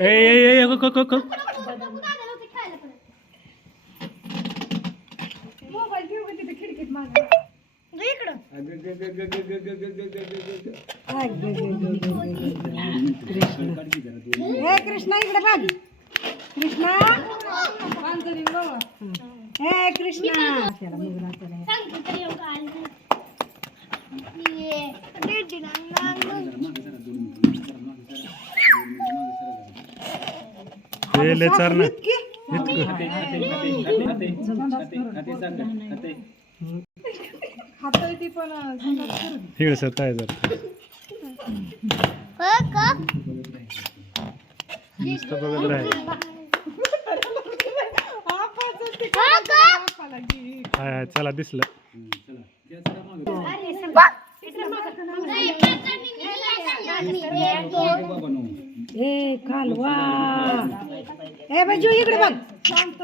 ए ए ए को को को मोबाईल घेऊ गं तिथे खिडकीत माझा हे कृष्णा इकडे बघ कृष्णा हे कृष्णा हे. ना, पण. हिळ सर काय जर हो? नुसतं बघत राहील हो. हाय हाय चला दिसलं. ए कालवा ए बजू इकडे बघ शांत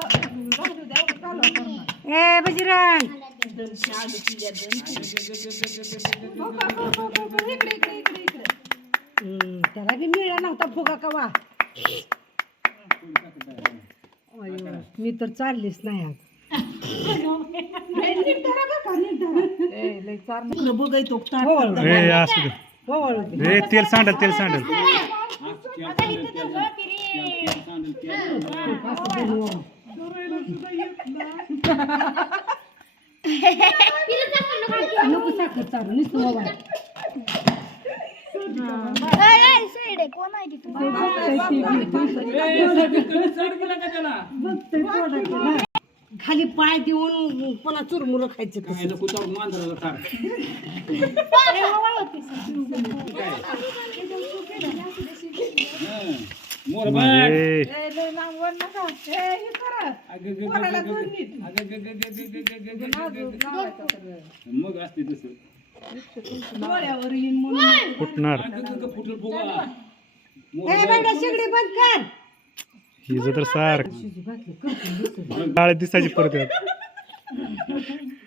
हो का, हो, हो, हो, हो. इकडे इकडे इकडे इकडे. हम्म, त्याला बी मिळला नव्हता फुगा कवा. अयो, मी तर चाललीच नाही आज. ए, लय चार हो ए असू दे. हो ए तेल सांडल तेल सांडल. नको साखर चालू नुसतं मोबाईल ए, ए, साईड आहे. कोण आहे तिथं? खाली पाय देऊन पुन्हा चुरमुरं खायचं कसं हे सगळं. मग असते तसं फुटणार फुटल फुगा ए बंड्या शेगडी बंद कर हिचं तर सार काळ दिसायची परत.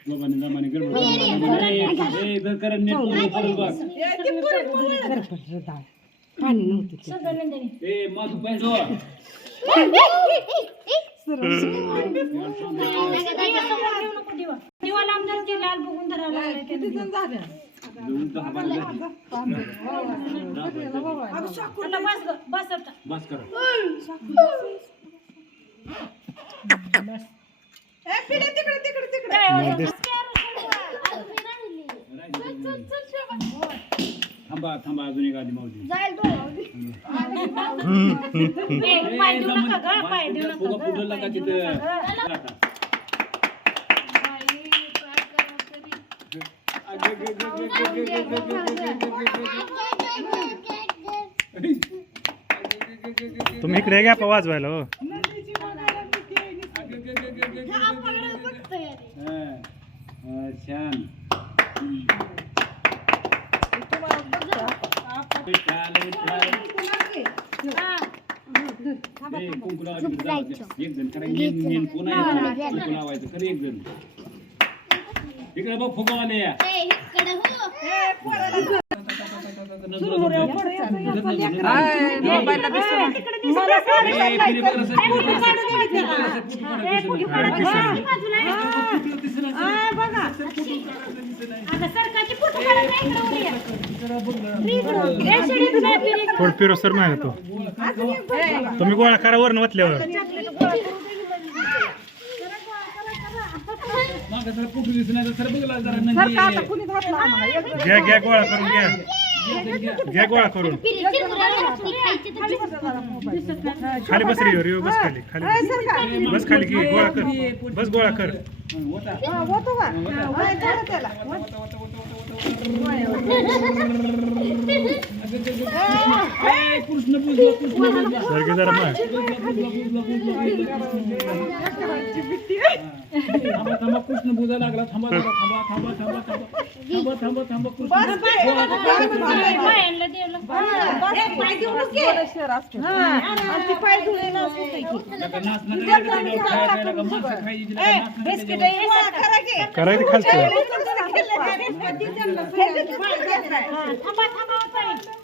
बाबाने जमाने गडबड ए, धर करण नीट बोलू, परत बघ. करपट डाळ पाणी नव्हतं त्यात. ए मग पैसो किती जण झाले बस करा. ए, पिढे तिकडे तिकडे तिकडे. नाही थांबा थांबा अजून एक आधी जाईल तिथं. आता. तुम्ही इकडे घ्या पा वाजवायला. हा, छान. एक जण करा नेन नेन पुन्हा एक कुंकू लावायचं कर एक जण इकडे बघ फुगावाले या ए, इकडे हो. मोबाईलला थोडं पिरो सर मागे तो. तुम्ही गोळा करा वरून वाचल्यावर घ्या घ्या गोळा करून घ्या. घ्या गोळा करून. खाली बस रे बस खाली खाली. बस खाली की गोळा कर. बस गोळा कर. हा, होतो का हा, थोडं त्याला सारखे जरा थांबा कृष्ण पूजा लागला थांबा थांबा थांबा थांबा थांबा थांबा थांबा कृष्ण बायांना देवला नका नाच नका नका नका खायला नका माणसं खायची नाच त्याच्यावर. करायचं खालचं. थांबा थांबा.